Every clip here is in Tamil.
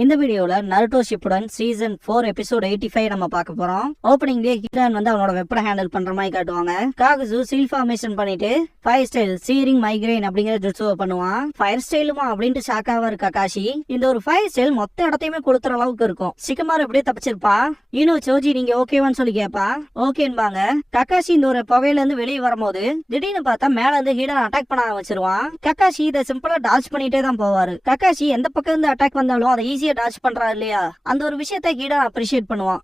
இந்த வீடியோல நருட்டோ ஷிப்புடன் சீசன் 4 எபிசோட் 85 நம்ம பார்க்க போறோம். ஓப்பனிங்லயே ஹீரான் அவனோட வெப்பனை ஹேண்டில் பண்ற மாதிரி காட்டுவாங்க. காகுசு சீல் ஃபார்மேஷன் பண்ணிட்டு ஃபயர் ஸ்டைல் சீரிங் மைக்ரைன் அப்படிங்கிற ஜுட்சுவை பண்ணுவான். ஃபயர் ஸ்டைலுமா அப்படின்ட்டு ஷாக்காவா இருக்கு ககாஷி. இந்த ஒரு ஃபயர் ஸ்டைல் மொத்த இடத்தையுமே கொடுத்துற அளவுக்கு இருக்கும். சிக்கமாரு எப்படியே தப்பிச்சிருப்பா. ஈனோ சோஜி நீங்க ஓகேவான்னு சொல்லி கேப்பா. ஓகேன்பாங்க. ககாஷி இந்த ஒரு புகையில இருந்து வெளியே வரும்போது திடீர்னு பார்த்தா மேல இருந்து ஹீரான் அட்டாக் பண்ண ஆரம்பிச்சிருவான். ககாஷி இதை சிம்பிளா டாச் பண்ணிட்டே தான் போவாரு. ககாஷி எந்த பக்கம் இருந்து அட்டாக் வந்தாலும் அதை ஈஸியா டாச் பண்றா இல்லையா, அந்த ஒரு விஷயத்தை ஹீரான் அப்ரிஷியேட் பண்ணுவான்.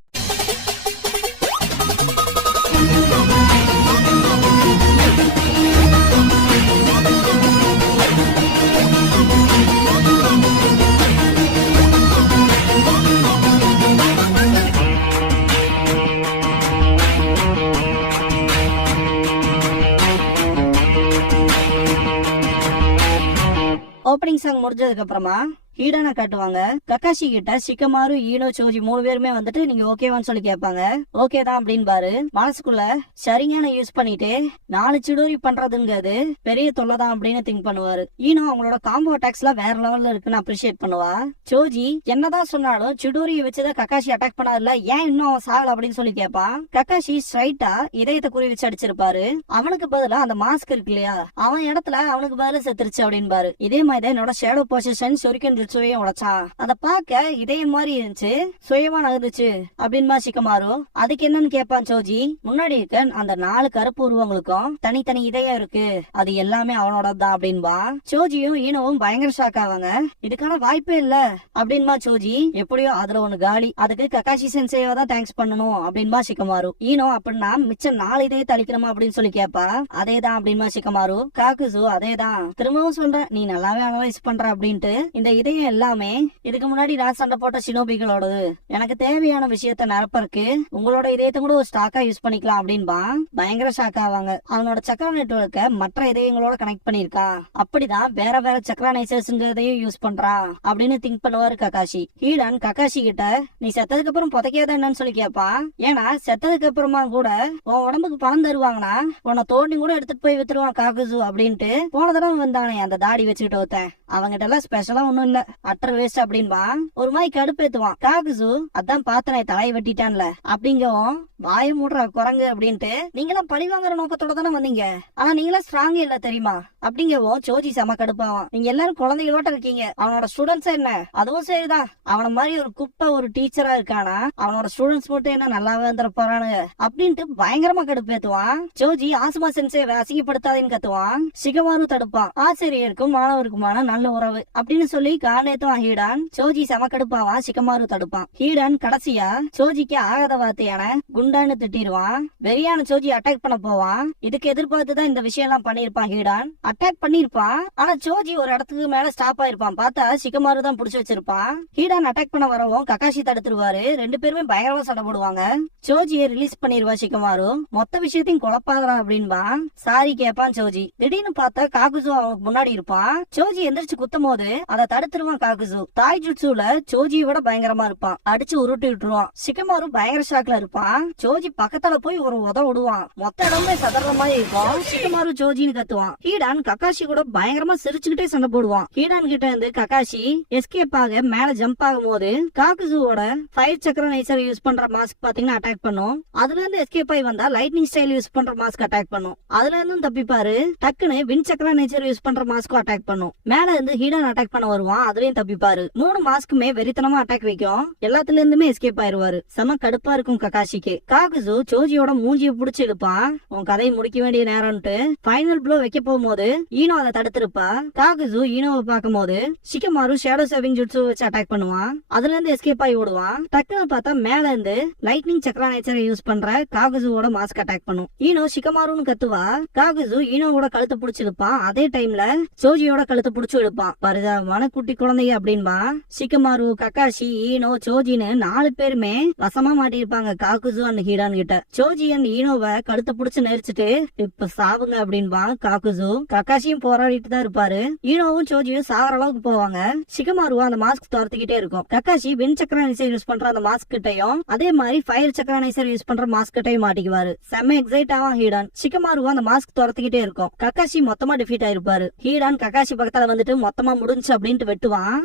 ஓப்பனிங் சாங் முடிஞ்சதுக்கு அப்புறமா ஹீடான காட்டுவாங்க. ககாஷி கிட்ட சிக்கமாரு ஈனோ சோஜி 3 பேருமே வந்துட்டு நீங்க ஓகேவான்னு சொல்லி கேட்பாங்க. ஓகே தான் அப்படின்னு பாரு. மனசுக்குள்ள சரியான யூஸ் பண்ணிட்டு 4 சிடோரி பண்றதுங்கிறது பெரிய தொல்லைதான் அப்படின்னு திங்க் பண்ணுவாரு. ஈனோ அவங்களோட காம்போ அட்டாக்ஸ் எல்லாம் வேற லெவல்ல இருக்குன்னு அப்ரிஷியேட் பண்ணுவா. சோஜி என்னதான் சொன்னாலும் சிடோரியை வச்சுதான் ககாஷி அட்டாக் பண்ணாதுல, ஏன் இன்னும் அவன் சாகல அப்படின்னு சொல்லி கேட்பான். ககாஷி ஸ்ட்ரைட்டா இதயத்தை குறி வச்சு அடிச்சிருப்பாரு. அவனுக்கு பதிலா அந்த மாஸ்க் இருக்கு இல்லையா, அவன் இடத்துல அவனுக்கு பதிலா செத்துருச்சு அப்படின்னு பாரு. இதே மாதிரி என்னோட ஷேடோ பொசிஷன் சொரிக்கன் சுயம் உடைச்சான். அத பாக்க இதே மாதிரி இருந்துச்சு, சுயமா நகர்ந்துச்சு அப்படின்னு சிக்கமாரு. அதுக்கு என்னன்னு கேட்பான் சோஜி. முன்னாடி இருக்க அந்த 4 கருப்பு உருவங்களுக்கும் தனித்தனி இதயம் இருக்கு, அது எல்லாமே அவனோட தான் அப்படின்பா. சோஜியும் ஈனோவும் பயங்கர ஷாக் ஆவாங்க. இதுக்கான வாய்ப்பே இல்ல அப்படின்பா சோஜி. எப்படியோ அதுல ஒண்ணு காலி, அதுக்கு ககாஷி சென்சேவா தான் தேங்க்ஸ் பண்ணணும் அப்படின்பா சிக்கமாரு. ஈனோ அப்படின்னா மிச்சம் 4 இதயத்தை அழிக்கணுமா அப்படின்னு சொல்லி கேப்பா. அதேதான் அப்படின்பா சிக்கமாரு. காகுசு அதேதான், திரும்பவும் சொல்றேன் நீ நல்லாவே அனலைஸ் பண்ற அப்படின்ட்டு. இந்த இதயம் எல்லாமே இதுக்கு முன்னாடி நான் சண்டை போட்ட ஷினோபிகளோடது, எனக்கு தேவையான விஷயத்த நிரப்பறக்கு உங்களோட இதயத்தை கூட ஒரு ஸ்டாக்கா யூஸ் பண்ணிக்கலாம் அப்படின்பா. பயங்கர ஷாக் ஆவாங்க. அவனோட சக்கர நெட்வொர்க்க மற்ற இதயங்களோட கனெக்ட் பண்ணிருக்கா, அப்படிதான் வேற வேற சக்கரானைசர்ஸ்ங்கிறதையும் யூஸ் பண்றான் அப்படின்னு திங்க் பண்ணுவாரு ககாஷி. ஹீடான் ககாஷி கிட்ட நீ செத்ததுக்கு அப்புறம் புதைக்காத என்னன்னு சொல்லி கேட்பான். ஏன்னா செத்ததுக்கு அப்புறமா கூட உன் உடம்புக்கு பணம் தருவாங்கன்னா உன்னை தோண்டி கூட எடுத்துட்டு போய் வித்துருவான் காகுசு அப்படின்ட்டு போன தடவை வந்தானே அந்த தாடி வச்சுக்கிட்டு ஒருத்தன், அவங்கிட்ட எல்லாம் ஸ்பெஷலா ஒண்ணும் இல்ல, அட்டர் வேஸ்ட் அப்படின்பா. ஒரு மாதிரி கடுப்பேத்துவான். காகுசு அதான் பாத்தனை தலையை வெட்டிட்டான்ல அப்படிங்கவும் வாய மூடுற குரங்கு அப்படின்ட்டு, நீங்களாம் பழி வாங்குற நோக்கத்தோட தானே வந்தீங்க, ஆனா நீங்களா ஸ்ட்ராங் இல்ல தெரியுமா அப்படிங்கவும் சோஜி செம கடுப்பாவான். நீங்க எல்லாரும் குழந்தைகளோட இருக்கீங்க, அவனோட ஸ்டூடெண்ட்ஸ் என்ன அதுவும் சரிதான், அவன மாதிரி ஒரு குப்பை ஒரு டீச்சரா இருக்கானா, அவனோட ஸ்டூடெண்ட்ஸ் மட்டும் என்ன நல்லாவே வந்துட போறானுங்க அப்படின்ட்டு பயங்கரமா கடுப்பேத்துவான். சோஜி ஆசுமா சென்சேவை அசிங்கப்படுத்தாதேன்னு கத்துவான். சிகமாரு தடுப்பான். ஆசிரியருக்கும் மாணவருக்குமான நல்ல உறவு அப்படின்னு சொல்லி காரணேத்துவான் ஹீடான். சோஜி செமக்கடுப்பாவான். சிக்கமாரு தடுப்பான். ஹீடான் கடைசியா சோஜிக்கு ஆகாத வார்த்தையான குண்டான்னு திட்டிடுவான். வெறியான சோஜி அட்டாக் பண்ண போவான். இதுக்கு எதிர்பார்த்துதான் இந்த விஷயம் எல்லாம் பண்ணிருப்பான் ஹீடான். அட்டாக் பண்ணிருப்பான், ஆனா சோஜி ஒரு இடத்துக்கு மேல ஸ்டாப் ஆயிருப்பான். பார்த்தா சிக்கமாரு தான் புடிச்சு வச்சிருப்பான். ஹீடான் அட்டாக் பண்ண வரவும் ககாஷி தடுத்துருவாரு. 2 பேருமே பயங்கரமா சண்டை போடுவாங்க. சோஜியை ரிலீஸ் பண்ணிருவா சிக்கமாரு. மொத்த விஷயத்தையும் குழப்பாதரா அப்படின்பா. சாரி கேப்பான் சோஜி. திடீர்னு பார்த்தா காகுசு அவனுக்கு முன்னாடி இருப்பான். சோஜி எந்திரிச்சு குத்தும் போது அதை தடுத்துருவான் காகுசு. தாய் ஜுட்சுல சோஜியோட பயங்கரமா இருப்பான். அடிச்சு உருட்டி விட்டுருவான். சிக்கமாரு பயங்கர ஷாக்ல இருப்பான். சோஜி பக்கத்துல போய் ஒரு உத விடுவான். மொத்த இடமே சதற மாதிரி இருக்கும். சிக்கமாரு சோஜின்னு கத்துவான். ஹீடான் ககாஷி கூட பயங்கரமா சிரிச்சுக்கிட்டே சண்டை போடுவான். ஹீடான் கிட்ட இருந்து ககாஷி எஸ்கேப் ஆக மேல ஜம்ப் ஆகும் போது காகுசுவோட ஃபயர் சக்கரனைசர் யூஸ் பண்ற மாஸ்க் பாத்தீங்கன்னா அட்டாக் பண்ணும். அதுல இருந்து எஸ்கேப் ஆகி வந்தா லைட்னிங் ஸ்டைல் யூஸ் பண்ற மாஸ்க் அட்டாக் பண்ணும். அதுல இருந்தும் தப்பிப்பாரு. டக்குன்னு வின் சக்கரனைசர் யூஸ் பண்ற மாஸ்க்கும் அட்டாக் பண்ணும். மேல இருந்து ஹீடான் அட்டாக் பண்ண வருவான். அதுலயும் தப்பிப்பாரு. 3 மாஸ்க்குமே வெறித்தனமா அட்டாக் வைக்கும். எல்லாத்துல இருந்துமே எஸ்கேப் ஆயிருவாரு. செம கடுப்பா இருக்கும் ககாஷிக்கு. காகுசு சோஜியோட மூஞ்சியை புடிச்சு இழுப்பான். உன் கதையை முடிக்க வேண்டிய நேரம்ட்டு ஃபைனல் ப்ளோ வைக்க போகும்போது ஈனோ அதை தடுத்திருப்பா. காகுசு ஈனோவை பார்க்கும் போது சிக்கமாரு ஷேடோ சேவிங் ஜுட்சு வச்சு அட்டாக் பண்ணுவான். அதுல இருந்து எஸ்கேப் ஆகி ஓடுவான். டக்குன்னு பார்த்தா மேல இருந்து லைட்னிங் சக்கரானைசரை யூஸ் பண்ற காகுசுவோட மாஸ்க் அட்டாக் பண்ணும். ஈனோ சிக்கமாருன்னு கத்துவா. காகுசு ஈனோவோட கழுத்தை புடிச்சு இழுப்பான். அதே டைம்ல சோஜியோட கழுத்தை புடிச்சு இழுப்பான். பரிதாபமான குட்டி குழந்தைங்க அப்படின்பா. சிக்கமாரு ககாஷி ஈனோ சோஜின்னு 4 பேருமே வசமா மாட்டிருப்பாங்க காகுசு அண்ட் ஹீடான் கிட்ட. சோஜி அண்ட் ஈனோவை கழுத்தை புடிச்சு நெரிச்சிட்டு இப்ப சாவுங்க அப்படின்பா காகுசு. ககாஷியும் போராடிட்டு தான் இருப்பாரு. ஈனோவும் சோஜியும் சாகர அளவுக்கு போவாங்க. சிக்கமாருவா அந்த மாஸ்க் துரத்துக்கிட்டே இருக்கும். ககாஷி வின் சக்கரானைசர் யூஸ் பண்ற அந்த மாஸ்க் கிட்டையும் அதே மாதிரி ஃபயர் சக்கரானைசர் யூஸ் பண்ற மாஸ்க் கிட்டையும் மாட்டிக்குவாரு. செம்ம எக்ஸைட் ஆகும் ஹீடான். சிக்கமாருவா அந்த மாஸ்க் துரத்துக்கிட்டே இருக்கும். ககாஷி மொத்தமா டிஃபீட் ஆயிருப்பாரு. ஹீடான் ககாஷி பக்கத்துல வந்துட்டு மொத்தமா முடிஞ்சு அப்படின்ட்டு வெட்டுவான்.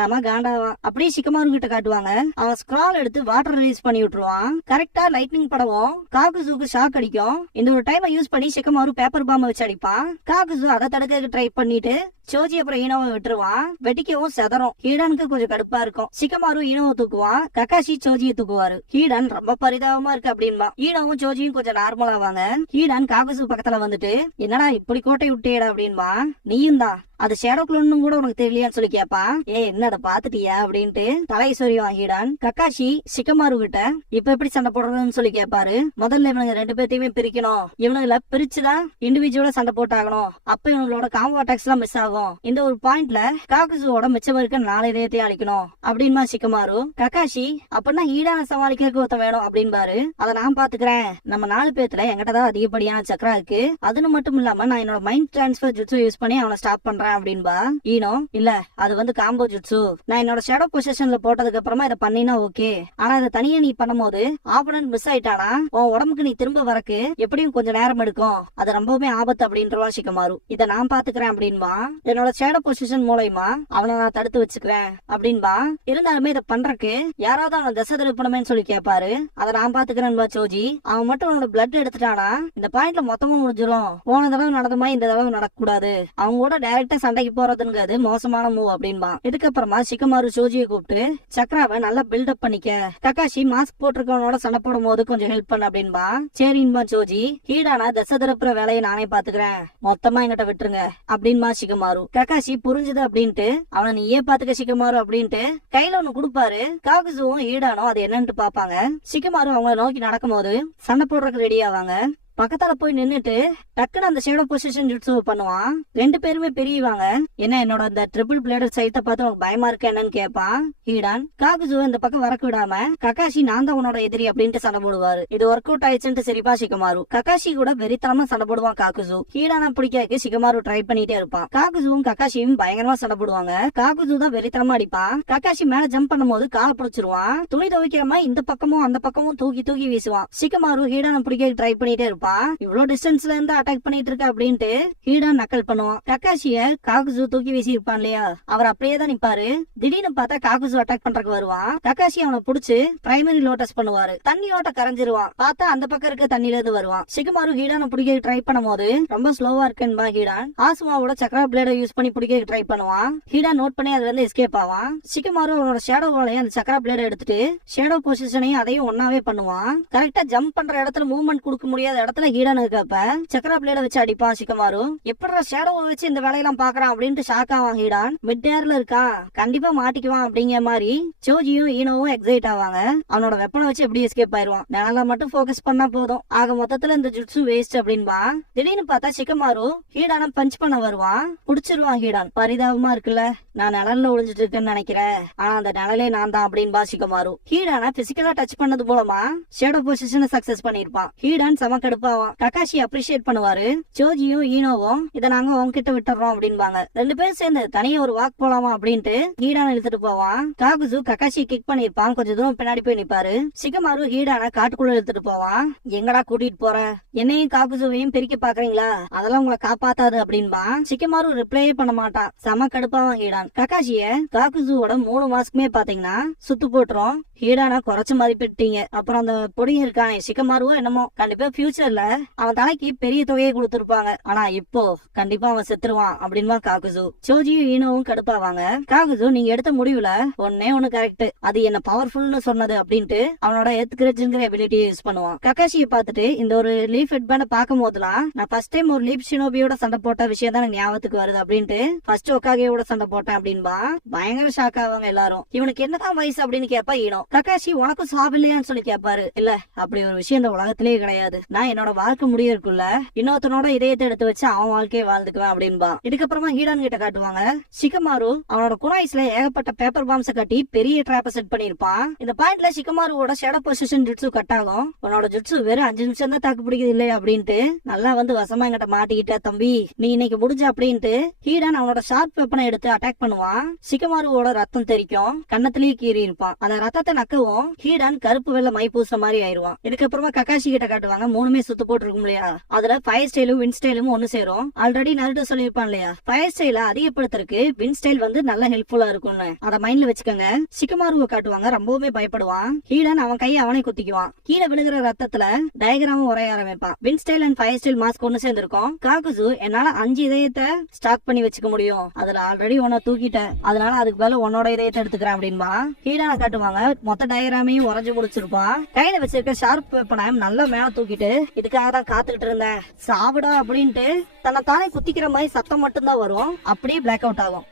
செம காண்டாவான். அப்படியே சிக்கமாரு கிட்ட காட்டுவாங்க. அவன் ஸ்க்ரால் எடுத்து வாட்டர் ரிலீஸ் பண்ணி விட்டுருவான். கரெக்டா லைட்னிங் படவும் காகுசுக்கு ஷாக் அடிக்கும். இந்த ஒரு டைமை யூஸ் பண்ணி சிக்கமாரு பேப்பர் பாம்பை வச்சு அடிப்பான். காகுசு அதை தடுக்க ட்ரை பண்ணிட்டு சோஜி அப்புறம் ஈனோவை விட்டுருவான். வெடிக்கவும் செதறும். ஹீடானுக்கு கொஞ்சம் கடுப்பா இருக்கும். சிக்கமாரு ஈனோவை தூக்குவான். கக்காஷி சோஜியை தூக்குவாரு. ஹீடான் ரொம்ப பரிதாபமா இருக்கு அப்படின்பா. ஈனோவும் சோஜியும் கொஞ்சம் நார்மலாவாங்க. ஹீடான் காகுசு பக்கத்துல வந்துட்டு என்னடா இப்படி கோட்டை விட்டேடா அப்படின்பா. நீயும் தான் அது ஷேடோ குளோன்னு கூட உனக்கு தெரியலையான்னு சொல்லி கேப்பா. என்ன அதை பாத்துட்டியா அப்படின்ட்டு தலையை சொரிவான் ஹீடான். கக்காஷி சிக்கமாரு கிட்ட இப்ப எப்படி சண்டை போடுறதுன்னு சொல்லி கேட்பாரு. முதல்ல இவனுங்க 2 பேர்த்தையுமே பிரிக்கணும். இவனுங்களை பிரிச்சுதான் இண்டிவிஜுவலா சண்டை போட்டாகணும். அப்ப இவங்களோட காம்போ அட்டாக்ஸ் எல்லாம் மிஸ் ஆகும். இந்த ஒரு பாயிண்ட்ல காகுசுவோட மிச்சம் இருக்க 4 இதயத்தையும் அழிக்கணும் அப்படின்மா சிக்கமாரு. கக்காஷி அப்படின்னா ஹீடான சமாளிக்கிறதுக்கு ஒருத்தன் வேணும் அப்படின்பாரு. அதை நான் பாத்துக்கிறேன். நம்ம 4 பேத்துல எங்கிட்டதான் அதிகப்படியான சக்கரா இருக்கு. அதுன்னு மட்டும் இல்லாம நான் என்னோட மைண்ட் டிரான்ஸ்பர் ஜுட்ஸு யூஸ் பண்ணி அவனை ஸ்டாப் பண்றேன் அப்படின்பா. ஈனோ இல்ல அது வந்து காம்போ ஜுட்ஸு. நான் என்னோட ஷேடோ பொசிஷன்ல போட்டதுக்கு அப்புறமா இதை பண்ணினா ஓகே. ஆனா இதை தனியா நீ பண்ணும்போது ஆப்பனன்ட் மிஸ் ஆயிட்டானா உன் உடம்புக்கு நீ திரும்ப வரக்கு எப்படியும் கொஞ்சம் நேரம் எடுக்கும். அது ரொம்பவுமே ஆபத்து அப்படின்றவா சிக்கமாரு. இதை நான் பாத்துக்கிறேன் அப்படின்பா. என்னோட ஷேடோ பொசிஷன் மூலமா அவனை நான் தடுத்து வச்சுக்கிறேன் அப்படின்பா. இருந்தாலுமே இதை பண்றக்கு யாராவது அவனை திசை திருப்பணுமேன்னு சொல்லி கேட்பாரு. அதை நான் பாத்துக்கிறேன்பா சோஜி. அவன் மட்டும் அவனோட பிளட் எடுத்துட்டானா இந்த பாயிண்ட்ல மொத்தமா முடிஞ்சிரும். போன தடவை நடந்த மாதிரி இந்த தடவை நடக்கூடாது. அவங்க கூட டைரக்டா சண்டைக்கு போறதுங்கிறது மோசமான மூவ் அப்படின்பா. இதுக்கப்புறமா சிக்கமாரு சோஜியை கூப்பிட்டு சக்ராவை நல்லா பில்டப் பண்ணிக்க. கக்காஷி மாஸ்க் போட்டிருக்கவனோட சண்டை போடும் போது கொஞ்சம் ஹெல்ப் பண்ண அப்படின்பா. சரின்பா சோஜி. ஹீடானா தசை திருப்புற வேலையை நானே பாத்துக்கிறேன். மொத்தமா எங்கிட்ட விட்டுருங்க அப்படின்பா சிக்கமாரு. கக்காஷி புரிஞ்சுது அப்படின்ட்டு அவனை நீயே பாத்துக்க சிக்கமாரு அப்படின்ட்டு கையில ஒண்ணு கொடுப்பாரு. காகுசுவும் ஹீடானோ அது என்னன்னு பாப்பாங்க. சிக்கமாரு அவங்கள நோக்கி நடக்கும் போது சண்டை போடுறதுக்கு ரெடி ஆவாங்க. பக்கத்தால போய் நின்னுட்டு டக்குன்னு அந்த ஷேடோ பொசிஷன் ஜுட்ஸு பண்ணுவான். 2 பேருமே பெரியவாங்க. என்ன என்னோட அந்த ட்ரிபிள் பிளேடர் சைத்தை பார்த்து உனக்கு பயமா இருக்கு என்னன்னு கேட்பான் ஹீடான். காகுசு இந்த பக்கம் வரக்கு விடாம கக்காஷி நான் தான் உன்னோட எதிரி அப்படின்ட்டு சண்டை போடுவாரு. இது ஒர்க் அவுட் ஆயிடுச்சுன்னு சரிப்பா சிக்கமாரு. கக்காஷி கூட வெறித்தனமா சண்டை போடுவான் காகுசு. ஹீடானா பிடிக்க சிக்கமாரு ட்ரை பண்ணிட்டே இருப்பான். காகுசுவும் கக்காஷியும் பயங்கரமா சண்டை போடுவாங்க. காகுசு தான் வெறித்தனமா அடிப்பான். கக்காஷி மேல ஜம்ப் பண்ணும்போது கால் பிடிச்சிருவான். துணி துவைக்காம இந்த பக்கமும் அந்த பக்கமும் தூக்கி தூக்கி வீசுவான். சிக்கமாரு ஹீடான பிடிக்க ட்ரை பண்ணிட்டே இருப்பான். இவ்வளவு டிஸ்டன்ஸ்ல இருந்து அட்டாக் பண்ணிட்டு இருக்க அப்படின்ட்டு ஹீடான் நக்கல் பண்ணுவான். கக்காஷிய காகுசு தூக்கி வீசி இருப்பான் இல்லையா அவர் அப்படியே தான் நிப்பாரு. திடீர்னு பார்த்தா காகுசு அட்டாக் பண்றதுக்கு வருவான். கக்காஷி அவனை புடிச்சு பிரைமரி லோட்டஸ் பண்ணுவாரு. தண்ணி ஓட்ட கரைஞ்சிருவான். பார்த்தா அந்த பக்கம் இருக்க தண்ணில இருந்து வருவான். சிக்கமாரு ஹீடான பிடிக்க ட்ரை பண்ணும் போது ரொம்ப ஸ்லோவா இருக்குன்பா ஹீடான். ஆசுமாவோட சக்கரா பிளேட யூஸ் பண்ணி பிடிக்க ட்ரை பண்ணுவான். ஹீடான் நோட் பண்ணி அதுல இருந்து எஸ்கேப் ஆவான். சிக்கமாரு அவனோட ஷேடோ வாலையும் அந்த சக்கரா பிளேட எடுத்துட்டு ஷேடோ பொசிஷனையும் அதையும் ஒன்னாவே பண்ணுவான். கரெக்டா ஜம்ப் பண்ற இடத்துல மூவ்மெண்ட் கொடுக்க முடியாத இடத்துல ஹீடான் இருக்கப்ப சக்கரா பிளேட வச்சு அடிப்பான் சிக்கமாரு. எப்படா ஷேடோவை வச்சு இந்த வேலையெல்லாம் பாக்குறான் அப்படின்ட்டு ஷாக் ஆவான் ஹீடான். மிட் ஏர்ல இருக்கான் கண்டிப்பா மாட்டிக்குவான் அப்படிங்கிற மாதிரி சோஜியும் ஈனோவும் எக்ஸைட் ஆவாங்க. அவனோட வெப்பனை வச்சு எப்படி எஸ்கேப் ஆயிருவான். நிழல மட்டும் போக்கஸ் பண்ணா போதும். ஆக மொத்தத்துல இந்த ஜுட்ஸு வேஸ்ட் அப்படின்பா. திடீர்னு பார்த்தா சிக்கமாரு ஹீடான பஞ்ச் பண்ண வருவான். புடிச்சிருவான் ஹீடான். பரிதாபமா இருக்குல்ல நான் நிழல்ல ஒளிஞ்சிட்டு இருக்கேன்னு நினைக்கிறேன். ஆனா அந்த நிழலே நான் தான் அப்படின்பா சிக்கமாரு. ஹீடான பிசிக்கலா டச் பண்ணது மூலமா ஷேடோ பொசிஷனை சக்சஸ் பண்ணிருப்பான். ஹீடான் சமக்கடுப்பாவான். கக்காஷி அப்ரிஷியேட் பண்ணுவாரு. சோஜியும் ஈனோவும் இதை நாங்க உங்ககிட்ட விட்டுறோம் அப்படின்பாங்க. 2 பேரும் சேர்ந்து தனியா ஒரு வாக் போலாமா அப்படின்ட்டு ஹீடான இழுத்துட்டு போவான். காகுசு கக்காஷி கிக் பண்ணிருப்பான். கொஞ்சம் தூரம் பின்னாடி போய் நிப்பாரு. சிக்கமாரு ஹீடான காட்டுக்குள்ள இழுத்துட்டு போவான். எங்கடா கூட்டிட்டு போற என்னையும் காகுசுவையும் பிரிக்க பாக்குறீங்களா அதெல்லாம் உங்களை காப்பாத்தாது அப்படின்பா. சிக்கமாரு ரிப்ளையே பண்ண மாட்டான். செம கடுப்பாவான் ஹீடான். கக்காஷிய காகுசுவோட 3 மாஸ்க்குமே பாத்தீங்கன்னா சுத்து போட்டுரும். ஹீடானா குறைச்சு மதிப்பிட்டீங்க. அப்புறம் அந்த பொடியும் இருக்கானே சிக்கமாருவோ என்னமோ கண்டிப்பா ஃபியூச்சர்ல அவன் தலைக்கு பெரிய தொகையை கொடுத்திருப்பாங்க. ஆனா இப்போ கண்டிப்பா அவன் செத்துருவான் அப்படின்வா காகுசு. சோஜியும் ஈனோவும் கடுப்பாவாங்க. காகுசு நீங்க எடுத்த முடிவுல ஒண்ணு கரெக்ட். அது என்ன பவர்ஃபுல்னு சொன்னது அப்படின்ட்டு அவனோட எத்கிரேஜ்ங்கிற எபிலிட்டியை யூஸ் பண்ணுவான். கக்காஷியை பார்த்துட்டு இந்த ஒரு லீஃப் ஹெட்பேண்ட பாக்கும் போதுலாம் நான் ஃபர்ஸ்ட் டைம் ஒரு லீப் ஷினோபியோட சண்டை போட்ட விஷயம் தான் எனக்கு ஞாபகத்துக்கு வருது அப்படின்ட்டு ஃபர்ஸ்ட் ஒக்காகேயோட சண்டை போட்டேன் அப்படின்பா. பயங்கர ஷாக் ஆவாங்க எல்லாரும். இவனுக்கு என்னதான் வயசு அப்படின்னு கேப்பா ஈனோ. கக்காஷி உனக்கும் சாப் இல்லையான்னு சொல்லி கேட்பாரு. இல்ல அப்படி ஒரு விஷயம் இந்த உலகத்திலேயே கிடையாது. நான் என்னோட வாழ்க்கை முடியறதுக்குள்ள இன்னொருத்தனோட இதயத்தை எடுத்து வச்சு அவன் வாழ்க்கையை வாழ்ந்துக்குவேன் அப்படின்பா. இதுக்கப்புறமா ஹீடான் கிட்ட காட்டுவாங்க. சிக்கமாரு அவனோட குனாய்ஸ்ல ஏகப்பட்ட பேப்பர் பாம்ஸ் கட்டி பெரிய டிராப்ப செட் பண்ணிருப்பான். இந்த பாயிண்ட்ல சிக்கமாருவோட ஷேடோ பொசிஷன் ஜுட்ஸு கட் ஆகும். உன்னோட ஜுட்ஸு வெறும் 5 நிமிஷம் தான் தாக்கு பிடிக்குது இல்லையா அப்படின்ட்டு நல்லா வந்து வசமா எங்கிட்ட மாட்டிக்கிட்ட தம்பி நீ இன்னைக்கு முடிஞ்ச அப்படின்ட்டு ஹீடான் அவனோட ஷார்ப் வெப்பனை எடுத்து அட்டாக் பண்ணுவான். சிக்கமாருவோட ரத்தம் தெரிக்கும். கண்ணத்திலேயே கீறி இருப்பான். அந்த ரத்தத்தை நக்கவும் ஹீடான் கருப்பு வெள்ள மை பூசுற மாதிரி ஆயிருவான். இதுக்கப்புறமா கக்காஷி கிட்ட காட்டுவாங்க. 3மே சுத்து போட்டிருக்கும் இல்லையா, அதுல ஃபயர் ஸ்டைலும் வின் ஸ்டைலும் ஒண்ணு சேரும். ஆல்ரெடி நருட்டோ சொல்லியிருப்பான் இல்லையா, ஃபயர் ஸ்டைல அதிகப்படுத்துறதுக்கு வின் ஸ்டைல் வந்து நல்ல ஹெல்ப்ஃபுல்லா இருக்கும்னு. அதை மைண்ட்ல வச்சுக்கோங்க. சிக்கமாருவை காட்டுவாங்க, ரொம்பவுமே பயப்படுவான். ஹீடன் அவன் கையை அவனை குத்திக்குவான். கீழே விழுகிற ரத்தத்துல டயக்ராம் வரைய ஆரம்பிப்பான். Wind style and fire style mask ஒண்ணு சேர்ந்திருக்கும். காகுசு, என்னால 5 இதயத்தை ஸ்டாக் பண்ணி வச்சுக்க முடியும், அதுல ஆல்ரெடி உன்னை தூக்கிட்டேன், அதனால அதுக்கு பதிலா உன்னோட இதயத்தை எடுத்துக்கிறேன் அப்படின்பா. ஹீடனை காட்டுவாங்க, மொத்த டயக்ராமையும் உறைஞ்சு முடிச்சிருப்பான். கையில வச்சிருக்க ஷார்ப் வெப்பனையும் நல்லா மேல தூக்கிட்டு, இதுக்காக தான் காத்துக்கிட்டு இருந்தேன், சாப்பிடா அப்படின்ட்டு தன்னை தானே குத்திக்கிற மாதிரி சத்தம் மட்டும்தான் வரும். அப்படியே பிளாக் அவுட் ஆகும்.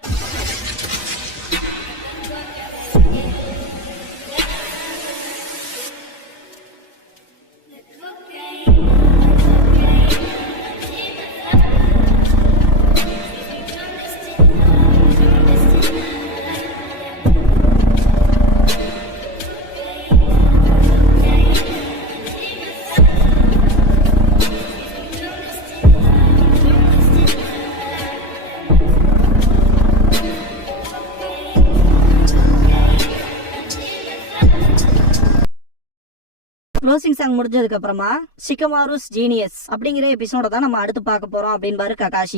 க்ளோசிங் சாங் முடிஞ்சதுக்கு அப்புறமா ஷிகமாருஸ் ஜீனியஸ் அப்படிங்கிற எபிசோட தான் நம்ம அடுத்து பார்க்க போறோம் அப்படின்னு பாரு ககாஷி.